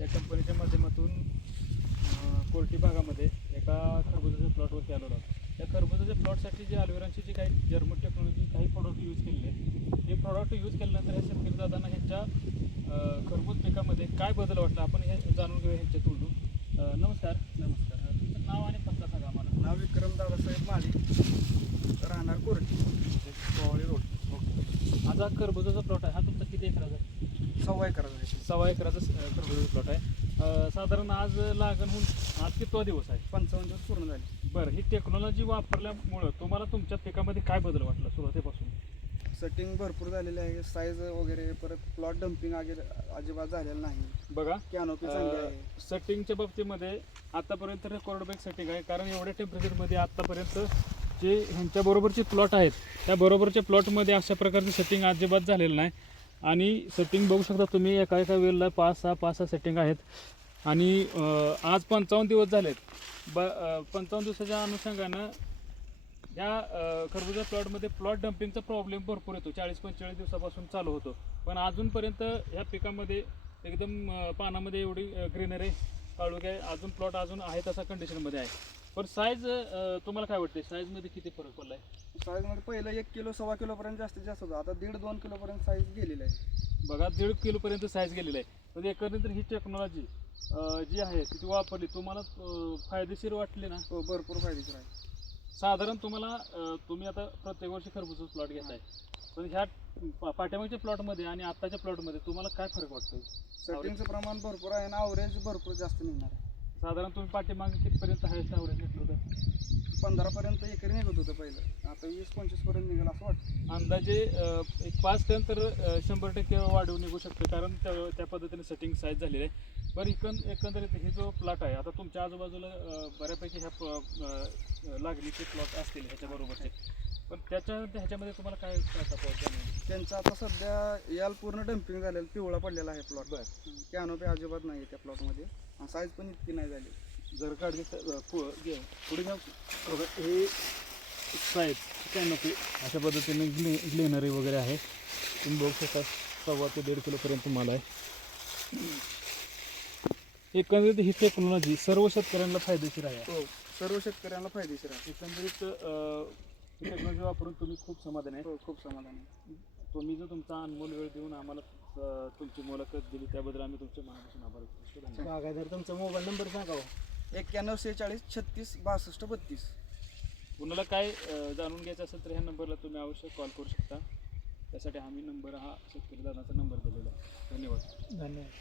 या कंपनीच्या माध्यमातून कोर्टी भागामध्ये एका खरबुजाच्या प्लॉटवरती आलेलो आहोत. त्या खरबुजाच्या प्लॉटसाठी जे अल्विरॉनची जी काही जर्मन टेक्नॉलॉजी काही प्रोडक्ट यूज केलेले आहेत हे प्रोडक्ट यूज केल्यानंतर ह्या शेतकरी दादांना ह्यांच्या खरबूज पिकामध्ये काय बदल वाटला आपण हे जाणून घेऊया ह्यांच्या तोंडून नमस्कार. नमस्कार. हा खरबुजाचा प्लॉट आहे. हा तुमचा किती एकराचा आहे? सव्वा एकराचा आहे. सव्वा एकराचा खरबुजाचा प्लॉट आहे. अं, साधारण आज लागण होऊन आज कितवा दिवस आहे? पंचावन्न दिवस पूर्ण झाले. बरं ही टेक्नॉलॉजी वापरल्यामुळं तुम्हाला तुमच्या पिकामध्ये काय बदल वाटला सुरुवातीपासून? सेटिंग भरपूर झालेली आहे. साईज वगैरे परत प्लॉट डम्पिंग अजिबात झालेलं नाही. बघा कॅनोपी चांगली आहे. सेटिंगच्या बाबतीमध्ये आतापर्यंत रेकॉर्ड बॅक सेटिंग आहे. कारण एवढ्या टेम्परेचरमध्ये आतापर्यंत जे ह्यांच्या बरोबरचे प्लॉट आहेत त्या बरोबरच्या प्लॉटमध्ये अशा प्रकारचे सेटिंग अजिबात झालेलं नाही. आणि सेटिंग बघू शकता तुम्ही एका एका वेळेला पाच सहा पाच सहा सेटिंग आहेत. आणि आज पंचावन्न दिवस झालेत. ब पंचावन्न दिवसाच्या अनुषंगानं ह्या खरबुजा प्लॉटमध्ये प्लॉट डम्पिंगचा प्रॉब्लेम भरपूर येतो. चाळीस पंचेचाळीस दिवसापासून चालू होतो. पण अजूनपर्यंत ह्या पिकामध्ये एकदम पानामध्ये एवढी ग्रीनरी काळू आहे अजून प्लॉट अजून आहे तसा कंडिशनमध्ये आहे. पण साईज तुम्हाला काय वाटते साईजमध्ये किती फरक पडला आहे साईजमध्ये पहिलं एक किलो सव्वा किलोपर्यंत जास्तीत जास्त होतं. आता दीड दोन किलोपर्यंत साईज गेलेली आहे. बघा दीड किलोपर्यंत साईज गेलेली आहे. तर एकंदरीत ही टेक्नॉलॉजी जी आहे ती वापरली तुम्हाला फायदेशीर वाटली ना? हो भरपूर फायदेशीर आहे. साधारण तुम्हाला तुम्ही आता प्रत्येक वर्षी खरबूज प्लॉट घेताय. पण ह्या पाठ्यामागच्या प्लॉटमध्ये आणि आत्ताच्या प्लॉटमध्ये तुम्हाला काय फरक वाटतोय? सेटिंगचं प्रमाण भरपूर आहे आणि अवरेज भरपूर जास्त निघणार आहे. साधारण तुम्ही पाठीमागे कितपर्यंत हायस्ट ॲव्हरेज घेतलं होतं? पंधरापर्यंत एकरी निघत होतं पहिलं. आता वीस पंचवीसपर्यंत निघेल असं वाटतं. अंदाजे अ, एक पाच टन तर अ, शंभर टक्के वाढवून निघू शकतं कारण त्या त्या पद्धतीने सेटिंग साईज झालेली आहे. पण एकं एकंदरीत हे जो प्लॉट आहे आता तुमच्या आजूबाजूला अ, बऱ्यापैकी ह्या प- अ, लागणीचे प्लॉट असतील ह्याच्याबरोबरचे. पण त्याच्या ह्याच्यामध्ये तुम्हाला काय तफावत? त्यांचं आता सध्या याल पूर्ण डम्पिंग झालेलं पिवळा पडलेला आहे प्लॉट बरं. कॅनोपी अजिबात नाही आहे त्या प्लॉटमध्ये साईज पण इतकी नाही झाली. जर काढली तर, पुढे जाऊ हे साईज कॅनोपी अशा पद्धतीने ग्ले ग्लेनरी वगैरे आहे. तुम्ही बघू शकता सव्वा ते दीड किलोपर्यंत माल आहे. एकंदरीत ही टेक्नॉलॉजी सर्व शेतकऱ्यांना फायदेशीर आहे. हो सर्व शेतकऱ्यांना फायदेशीर आहे. एकंदरीत टेक्नॉलॉजी वापरून तुम्ही खूप समाधान आहे हो खूप समाधान आहे तुम्ही जो तुमचा अनमोल वेळ देऊन आम्हाला अ, तुमची मुलाखत दिली त्याबद्दल आम्ही तुमच्या मनापासून आभार व्यक्त करतो. धन्यवाद. बागायदार तुमचा मोबाईल नंबर सांगा एक्क्याण्णव सेहेचाळीस छत्तीस बासष्ट बत्तीस. कुणाला काय अ, जाणून घ्यायचं असेल तर ह्या नंबरला तुम्ही अवश्य कॉल करू शकता. त्यासाठी आम्ही नंबर हा शेतकरी दादाचा नंबर दिलेला आहे. धन्यवाद. धन्यवाद.